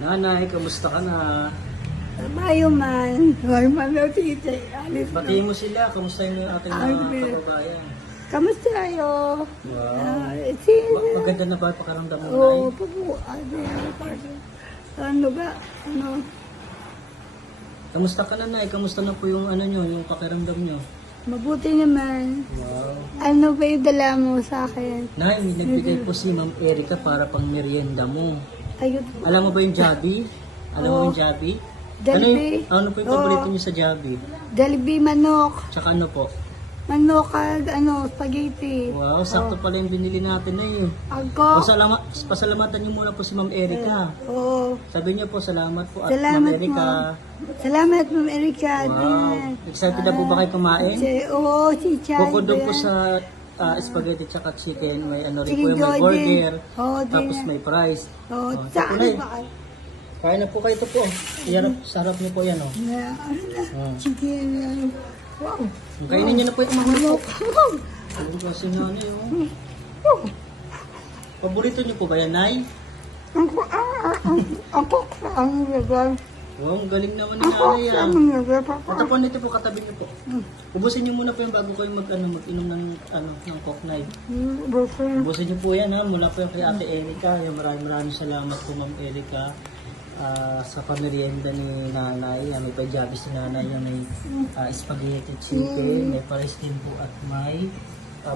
Nanay, kamusta ka na? Mayo man. Normal na tita. Alis na. Batiin mo sila, kamusta yung ating Ay, mga babe. kababayan? Kamusta kayo? Wow. Sino? Maganda na ba yung pakaramdam mo, Oo, Nay? ano ba? Ano? Kamusta ka na, Nay? Kamusta na po yung ano nyo, yung pakiramdam nyo? Mabuti naman. Wow. Ano ba yung dala mo sa akin? Nay, may nagbigay po si Ma'am Erica para pang merienda mo. Ayun. Alam mo ba yung Jabi? Alam mo yung Jabi? Jollibee. Ano po yung paborito nyo sa Jabi? Jollibee manok. Tsaka ano po? Manok kag spaghetti. Wow, sakto pala yung binili natin na eh. Ako. Pasalamatan niyo muna po si Ma'am Erica. Oo. Sabi niyo po, salamat po at Ma'am Salamat Erica. mo. Salamat, Ma'am Erica. Wow. Excited na po ba kayo kumain? Oo, si Chay. Bukod doon po sa spaghetti tsaka chicken, may ano rin po Chicken yung may joy burger, din. Oo, tapos din. may fries. Oo, Oh, saan Nay, ba kayo? kain na po kayo ito po. Iyan, sarap niyo po yan oh. Na, ano na, Oh. chicken. Wow. Kainin niyo na po yung mga Manok. Ano kasi nanay oh. Paborito niyo po ba yan, Nay? Ako, ang nilagay. Wow, ang galing naman ni Ako, nanay ah. ang nilagay, papa. Ito po, nito po, katabi niyo po. Ubusin niyo muna po yung bago kayo mag-inom ng Coke Night. Boyfriend. Ubusin niyo po yan ha, mula po yung kay Ate Erica. Yung maraming salamat po Ma'am Erica sa pamerienda ni Nanay. May pajabis si Nanay, yung may spaghetti chicken, may pares din po at may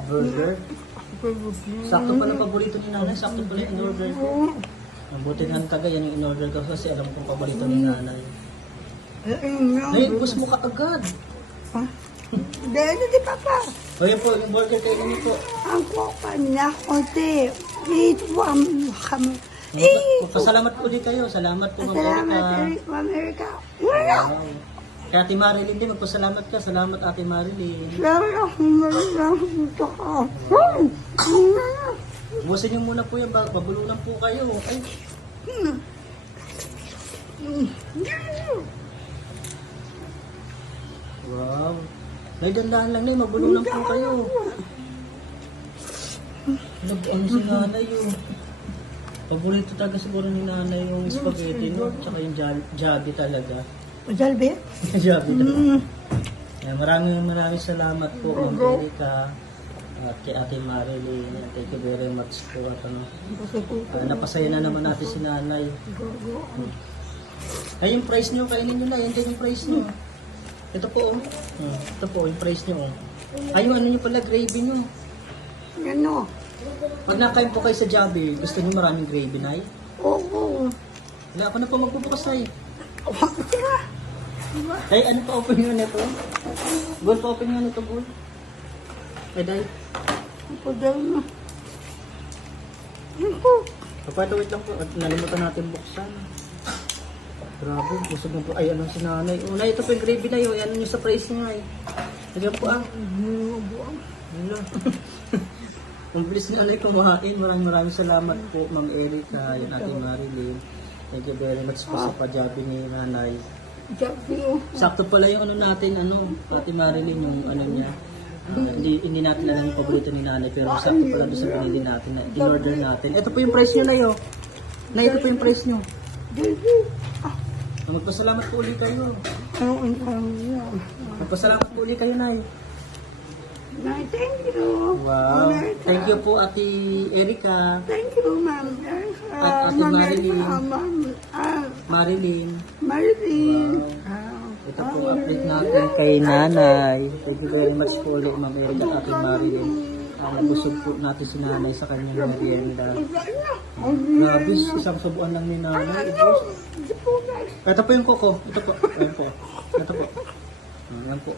burger. Sakto pala paborito ni Nanay, sakto pala yung in-order ko. Mabuti nga kaga, yan yung in-order ko kasi alam kong paborito ni Nanay. Nay, ubus mo ka agad. Dahil di papa. O yan po, yung burger kayo niyo po. Ang kuka niya, konti. Ito ang kami. Pasalamat po ulit kayo. Salamat po Ma'am Salamat, Erica. Ma'am Erica. Wow. Kay Ate Marilyn din, magpasalamat ka. Salamat Ate Marilyn. Salamat ako dito ka. Busin niyo muna po yung babulunan po kayo. Ay, wow. May dandahan lang na, mabulunan po kayo. Ano si nanay yun? Paborito talaga siguro ni nanay yung spaghetti, no? Tsaka yung jabi talaga. Jalbe? Jabi talaga. Maraming salamat po, Ma'am Erica. At kay Ate Marilyn. Thank you very much po. At napasaya na naman natin si nanay. Ay, yung price nyo, kainin nyo na. Yan din yung price nyo. Ito po, oh. Ito po, yung price nyo, oh. Ay, yung ano nyo pala, gravy nyo. Ano? Pag nakain po kayo sa Jabi, gusto nyo maraming gravy, Nay? Oo. Wala ako na po magbubukas, Nay. Wag sila. Ay, ano pa open nyo nito? Gold pa open nyo nito, Gold. Ay, Day. Ako daw na. Ako. Kapag wait lang po, at nalimutan natin buksan. Grabe, busog na po. Ay, ano si nanay. Oh, Nay, ito po yung gravy na yun. Ano nyo sa price nyo, Nay? Nagyan po, ah. Wala. Ang bilis ni Nanay kumain. Maraming salamat po, Ma'am Erica, yung Ate Marilyn. Thank you very much po sa pajabi ni Nanay. Jalbe. Sakto pala yung ano natin, Ate Marilyn, yung ano niya. Hindi natin alam yung paborito ni Nanay, pero sakto pala doon sa binili natin, na in-order natin. Ito po yung price nyo, Nay, oh. Nay, ito po yung price nyo. Jalbe. Magpasalamat po ulit kayo. Ano? Magpasalamat po ulit kayo, Nay. Nay, thank you. Wow. Thank you po, Ate Erica. Thank you, Ma'am. At Ate Marilyn. Marilyn. Marilyn. Wow. Ito po update natin kay Nanay. Thank you very much po ulit, Ma'am Erica at Ate Marilyn. Busog po natin si Nanay sa kanyang merienda. Grabe, isang subuan lang ni Nanay. Ito po yung koko. Ito po. Ayan po. Ito po. Ayan po.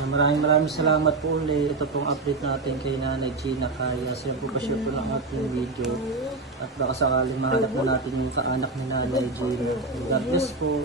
Maraming salamat po ulit. Ito pong update natin kay Nanay Gina Kaya. Sila po pa-share po ng ating video. At baka sakaling mahanap na natin yung kaanak ni Nanay Gina. God bless po.